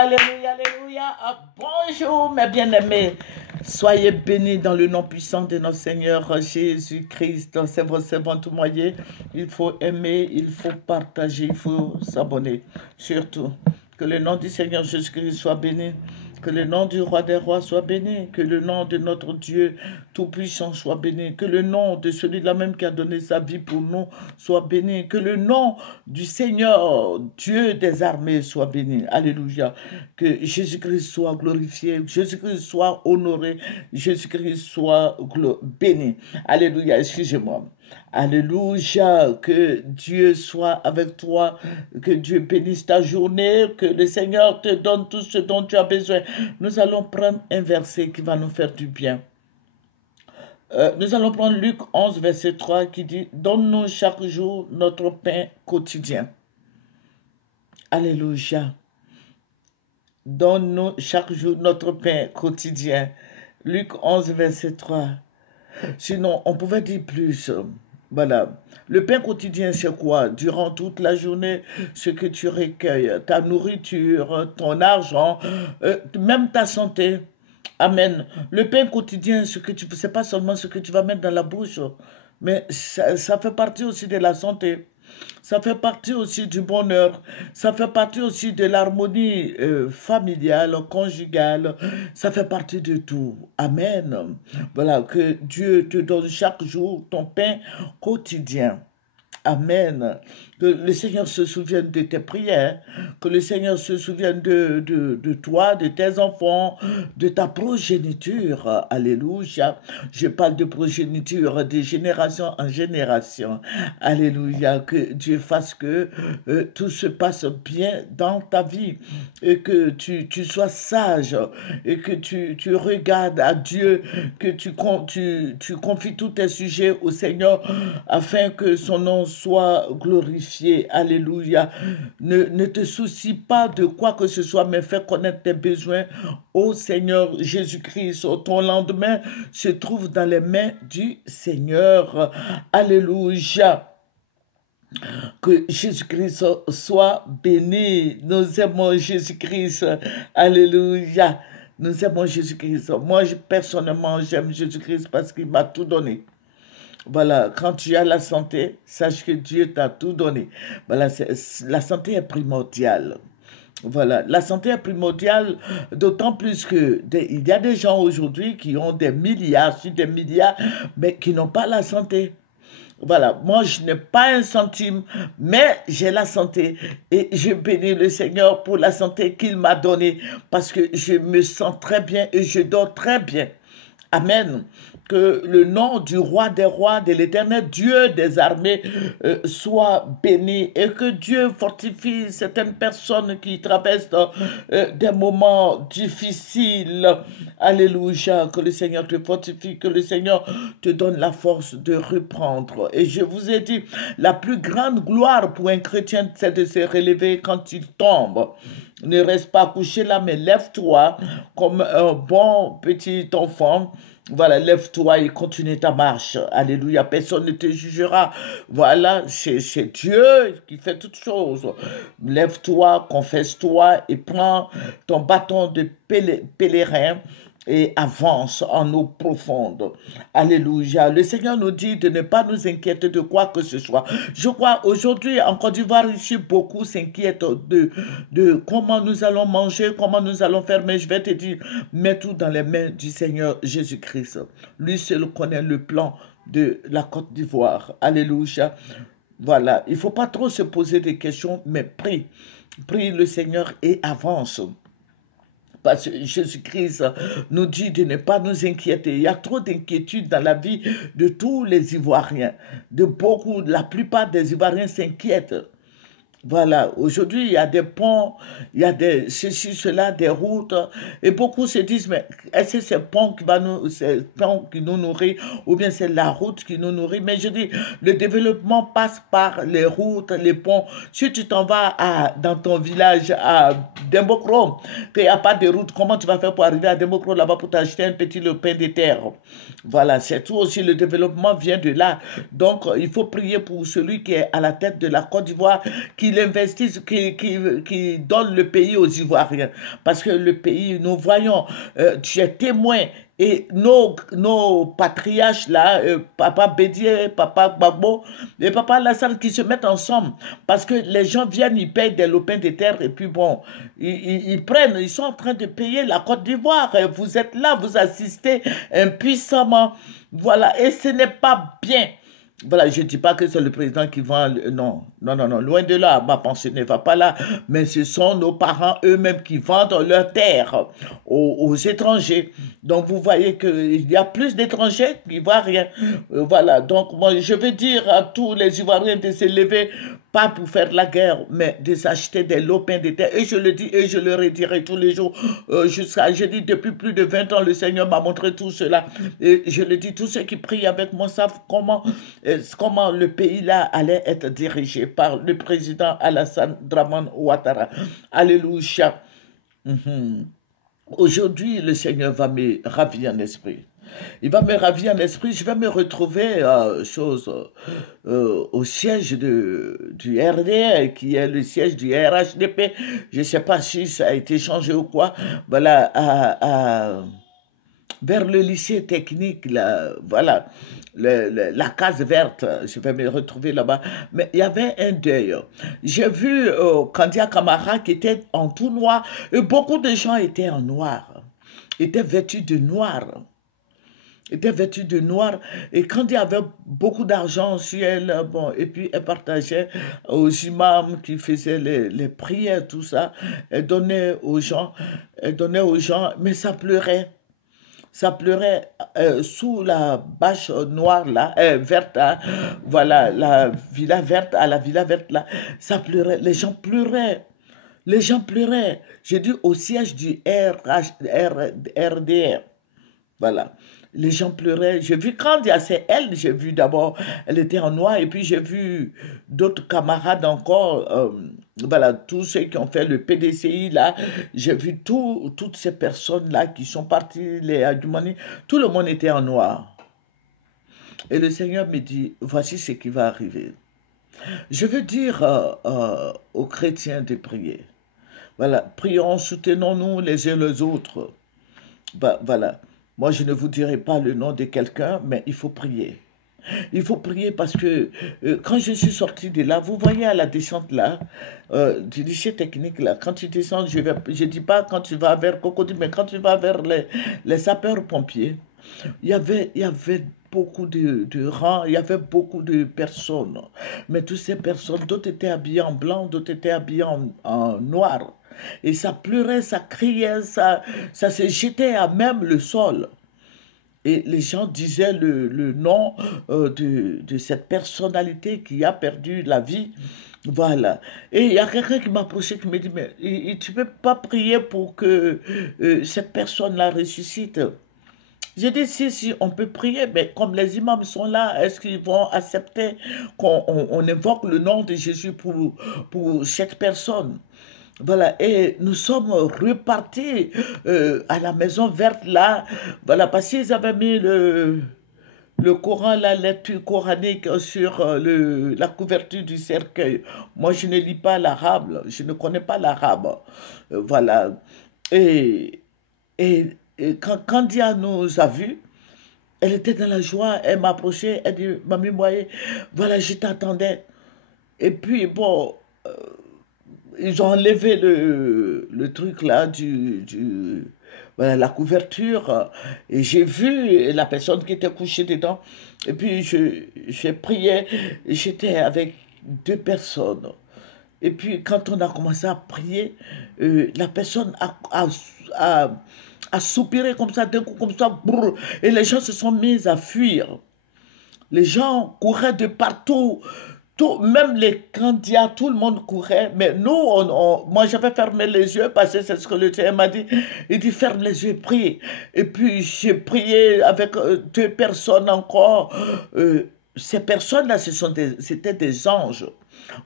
Alléluia, alléluia. Bonjour mes bien-aimés. Soyez bénis dans le nom puissant de notre Seigneur Jésus-Christ. C'est votre moyen. Il faut aimer, il faut partager, il faut s'abonner. Surtout, que le nom du Seigneur Jésus-Christ soit béni. Que le nom du roi des rois soit béni. Que le nom de notre Dieu tout-puissant soit béni. Que le nom de celui-là même qui a donné sa vie pour nous soit béni. Que le nom du Seigneur, Dieu des armées, soit béni. Alléluia. Que Jésus-Christ soit glorifié. Jésus-Christ soit honoré. Jésus-Christ soit béni. Alléluia. Excusez-moi. Alléluia, que Dieu soit avec toi, que Dieu bénisse ta journée, que le Seigneur te donne tout ce dont tu as besoin. Nous allons prendre un verset qui va nous faire du bien. Nous allons prendre Luc 11, verset 3 qui dit « Donne-nous chaque jour notre pain quotidien. » Alléluia. Donne-nous chaque jour notre pain quotidien. Luc 11, verset 3. Sinon, on pouvait dire plus. Voilà. Le pain quotidien, c'est quoi? Durant toute la journée, ce que tu recueilles, ta nourriture, ton argent, même ta santé. Amen. Le pain quotidien, c'est pas seulement ce que tu vas mettre dans la bouche, mais ça fait partie aussi de la santé. Ça fait partie aussi du bonheur, ça fait partie aussi de l'harmonie familiale, conjugale, ça fait partie de tout. Amen. Voilà, que Dieu te donne chaque jour ton pain quotidien. Amen. Que le Seigneur se souvienne de tes prières, que le Seigneur se souvienne de toi, de tes enfants, de ta progéniture. Alléluia. Je parle de progéniture de génération en génération. Alléluia. Que Dieu fasse que tout se passe bien dans ta vie et que tu sois sage et que tu regardes à Dieu, que tu confies tous tes sujets au Seigneur afin que son nom soit glorifié. Alléluia. Ne te soucie pas de quoi que ce soit, mais fais connaître tes besoins au Seigneur Jésus-Christ. Ton lendemain se trouve dans les mains du Seigneur. Alléluia. Que Jésus-Christ soit béni. Nous aimons Jésus-Christ. Alléluia. Nous aimons Jésus-Christ. Moi, personnellement, j'aime Jésus-Christ parce qu'il m'a tout donné. Voilà, quand tu as la santé, sache que Dieu t'a tout donné. Voilà, la santé est primordiale. Voilà, la santé est primordiale, d'autant plus que il y a des gens aujourd'hui qui ont des milliards sur des milliards, mais qui n'ont pas la santé. Voilà, moi je n'ai pas un centime, mais j'ai la santé et je bénis le Seigneur pour la santé qu'il m'a donnée parce que je me sens très bien et je dors très bien. Amen. Que le nom du roi des rois, de l'éternel Dieu des armées soit béni et que Dieu fortifie certaines personnes qui traversent des moments difficiles. Alléluia. Que le Seigneur te fortifie, que le Seigneur te donne la force de reprendre. Et je vous ai dit, la plus grande gloire pour un chrétien, c'est de se relever quand il tombe. Ne reste pas couché là, mais lève-toi comme un bon petit enfant. Voilà, lève-toi et continue ta marche. Alléluia, personne ne te jugera. Voilà, c'est Dieu qui fait toutes choses. Lève-toi, confesse-toi et prends ton bâton de pèlerin et avance en eau profonde. Alléluia. Le Seigneur nous dit de ne pas nous inquiéter de quoi que ce soit. Je crois aujourd'hui en Côte d'Ivoire, ici, beaucoup s'inquiètent de comment nous allons manger, comment nous allons faire. Mais je vais te dire, mets tout dans les mains du Seigneur Jésus-Christ. Lui seul connaît le plan de la Côte d'Ivoire. Alléluia. Voilà. Il ne faut pas trop se poser des questions, mais prie. Prie le Seigneur et avance. Parce que Jésus-Christ nous dit de ne pas nous inquiéter. Il y a trop d'inquiétudes dans la vie de tous les Ivoiriens. La plupart des Ivoiriens s'inquiètent. Voilà, aujourd'hui, il y a des ponts, il y a ceci, cela, des routes, et beaucoup se disent, mais est-ce que c'est ces ponts qui nous nourrit, ou bien c'est la route qui nous nourrit? Mais je dis, le développement passe par les routes, les ponts. Si tu t'en vas dans ton village à Dembokro, qu'il n'y a pas de route, comment tu vas faire pour arriver à Dembokro là-bas pour t'acheter un petit lopin de terre? Voilà, c'est tout aussi, le développement vient de là. Donc, il faut prier pour celui qui est à la tête de la Côte d'Ivoire, qu'il qu'il investisse, qu'il donne le pays aux Ivoiriens. Parce que le pays, nous voyons, tu es témoin. Et nos patriarches là, Papa Bédier, Papa Gbagbo et Papa Alassane qui se mettent ensemble parce que les gens viennent, ils payent des lopins de terre et puis bon, ils prennent, ils sont en train de payer la Côte d'Ivoire. Vous êtes là, vous assistez impuissamment. Voilà, et ce n'est pas bien. Voilà, je ne dis pas que c'est le président qui vend, non, non, non, non, loin de là, ma pensée ne va pas là, mais ce sont nos parents eux-mêmes qui vendent leurs terres aux étrangers. Donc vous voyez qu'il y a plus d'étrangers qu'Ivoiriens. Voilà, donc moi je veux dire à tous les Ivoiriens de se lever, pas pour faire la guerre, mais de s'acheter des lopins de terre. Et je le dis et je le redirai tous les jours. Je dis depuis plus de 20 ans, le Seigneur m'a montré tout cela. Et je le dis, tous ceux qui prient avec moi savent comment le pays là allait être dirigé par le président Alassane Draman Ouattara. Alléluia. Aujourd'hui, le Seigneur va me ravir en esprit. Il va me ravir en esprit. Je vais me retrouver au siège du RDR, qui est le siège du RHDP. Je ne sais pas si ça a été changé ou quoi. Voilà, vers le lycée technique, là, voilà, la case verte, je vais me retrouver là-bas. Mais il y avait un deuil. J'ai vu Kandia Camara qui était en tout noir, et beaucoup de gens étaient en noir, étaient vêtus de noir. Était vêtue de noir, et quand il y avait beaucoup d'argent sur elle, bon, et puis elle partageait aux imams qui faisaient les prières, tout ça, elle donnait aux gens, mais ça pleurait. Ça pleurait sous la bâche noire là, verte, là, voilà, la villa verte, à la villa verte là, ça pleurait, les gens pleuraient. Les gens pleuraient. J'ai dit au siège du RDR. Voilà. Les gens pleuraient. J'ai vu quand il y a c'est elle, j'ai vu d'abord, elle était en noir, et puis j'ai vu d'autres camarades encore, voilà, tous ceux qui ont fait le PDCI là, j'ai vu toutes ces personnes-là qui sont parties, les Adjumani, tout le monde était en noir. Et le Seigneur me dit, voici ce qui va arriver. Je veux dire aux chrétiens de prier. Voilà, prions, soutenons-nous les uns les autres. Bah, voilà. Moi, je ne vous dirai pas le nom de quelqu'un, mais il faut prier. Il faut prier parce que quand je suis sorti de là, vous voyez à la descente là, du lycée technique là, quand tu descends, je ne dis pas quand tu vas vers Cocody, mais quand tu vas vers les sapeurs-pompiers, il y avait beaucoup de rangs, il y avait beaucoup de personnes. Mais toutes ces personnes, d'autres étaient habillées en blanc, d'autres étaient habillées en noir. Et ça pleurait, ça criait, ça se jetait à même le sol. Et les gens disaient le nom de cette personnalité qui a perdu la vie. Voilà. Et il y a quelqu'un qui m'a approché, qui me dit, mais tu ne peux pas prier pour que cette personne-là ressuscite. J'ai dit, si, on peut prier, mais comme les imams sont là, est-ce qu'ils vont accepter qu'on évoque le nom de Jésus pour cette personne? Voilà, et nous sommes repartis à la maison verte là, voilà, parce qu'ils avaient mis le Coran, la lecture coranique sur la couverture du cercueil. Moi, je ne lis pas l'arabe, je ne connais pas l'arabe. Voilà, et, et quand Dia nous a vus, elle était dans la joie, elle m'a approché, elle dit, Mamie Moye, voilà, je t'attendais. Et puis, bon, ils ont enlevé le truc là voilà, la couverture, et j'ai vu la personne qui était couchée dedans, et puis j'ai prié, j'étais avec deux personnes. Et puis quand on a commencé à prier, la personne a soupiré comme ça, d'un coup comme ça, brrr, et les gens se sont mis à fuir. Les gens couraient de partout. Même les candidats, tout le monde courait, mais nous, moi j'avais fermé les yeux parce que c'est ce que le Seigneur m'a dit. Il dit ferme les yeux, prie. Et puis j'ai prié avec deux personnes encore. Ces personnes-là, c'était des anges.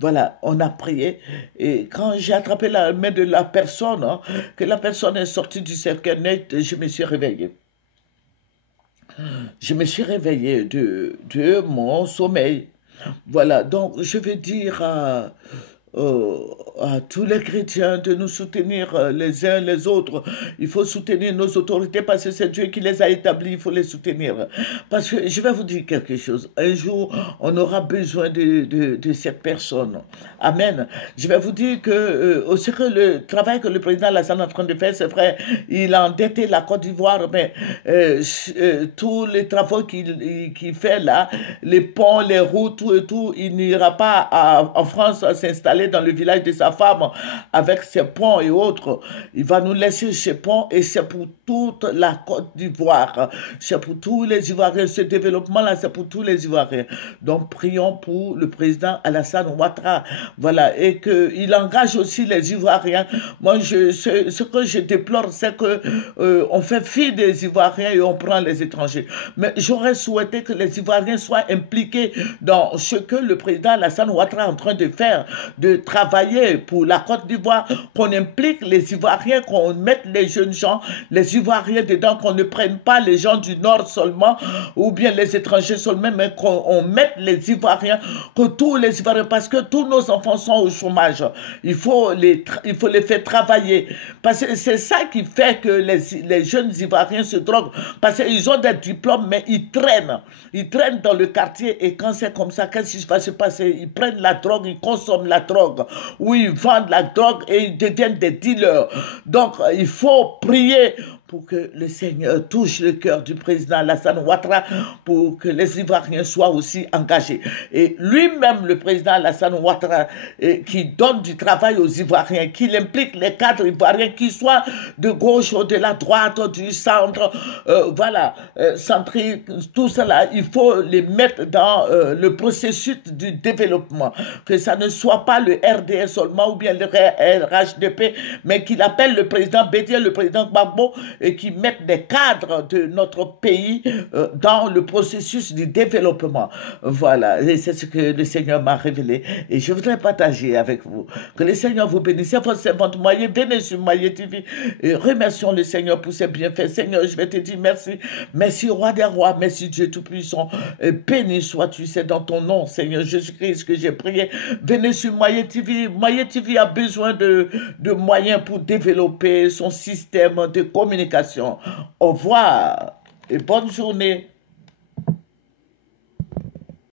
Voilà, on a prié. Et quand j'ai attrapé la main de la personne, hein, que la personne est sortie du cercle net, je me suis réveillé. Je me suis réveillé de mon sommeil. Voilà, donc je veux dire à tous les chrétiens de nous soutenir les uns les autres. Il faut soutenir nos autorités parce que c'est Dieu qui les a établis, il faut les soutenir. Parce que je vais vous dire quelque chose. Un jour, on aura besoin de cette personne. Amen. Je vais vous dire que aussi que le travail que le président Alassane est en train de faire, c'est vrai, il a endetté la Côte d'Ivoire, mais tous les travaux qu'il fait là, les ponts, les routes, tout et tout, il n'ira pas en France s'installer dans le village de sa femme avec ses ponts et autres. Il va nous laisser ses ponts et c'est pour toute la Côte d'Ivoire. C'est pour tous les Ivoiriens. Ce développement-là, c'est pour tous les Ivoiriens. Donc, prions pour le président Alassane Ouattara. Voilà. Et qu'il engage aussi les Ivoiriens. Moi, ce que je déplore, c'est que on fait fi des Ivoiriens et on prend les étrangers. Mais j'aurais souhaité que les Ivoiriens soient impliqués dans ce que le président Alassane Ouattara est en train de faire, de travailler pour la Côte d'Ivoire, qu'on implique les Ivoiriens, qu'on mette les jeunes gens, les Ivoiriens dedans, qu'on ne prenne pas les gens du Nord seulement, ou bien les étrangers seulement, mais qu'on mette les Ivoiriens, que tous les Ivoiriens, parce que tous nos enfants sont au chômage. Il faut les faire travailler. Parce que c'est ça qui fait que les jeunes Ivoiriens se droguent. Parce qu'ils ont des diplômes, mais ils traînent. Ils traînent dans le quartier et quand c'est comme ça, qu'est-ce qui va se passer? Ils prennent la drogue, ils consomment la drogue, ou ils vendent la drogue et ils deviennent des dealers. Donc, il faut prier pour que le Seigneur touche le cœur du président Alassane Ouattara, pour que les Ivoiriens soient aussi engagés. Et lui-même, le président Alassane Ouattara, qui donne du travail aux Ivoiriens, qui implique les cadres ivoiriens, qu'ils soient de gauche ou de la droite, du centre, voilà, centrique, tout cela, il faut les mettre dans le processus du développement. Que ça ne soit pas le RDS seulement, ou bien le RHDP, mais qu'il appelle le président Bédier, le président Gbagbo, et qui mettent des cadres de notre pays dans le processus du développement. Voilà, et c'est ce que le Seigneur m'a révélé. Et je voudrais partager avec vous. Que le Seigneur vous bénisse. C'est votre servante Moyen. Venez sur Moyen TV. Et remercions le Seigneur pour ses bienfaits. Seigneur, je vais te dire merci. Merci, Roi des Rois. Merci, Dieu Tout-Puissant. Béni sois-tu. C'est dans ton nom, Seigneur Jésus-Christ, que j'ai prié. Venez sur Moyen TV. Moyen TV a besoin de moyens pour développer son système de communication. Au revoir et bonne journée.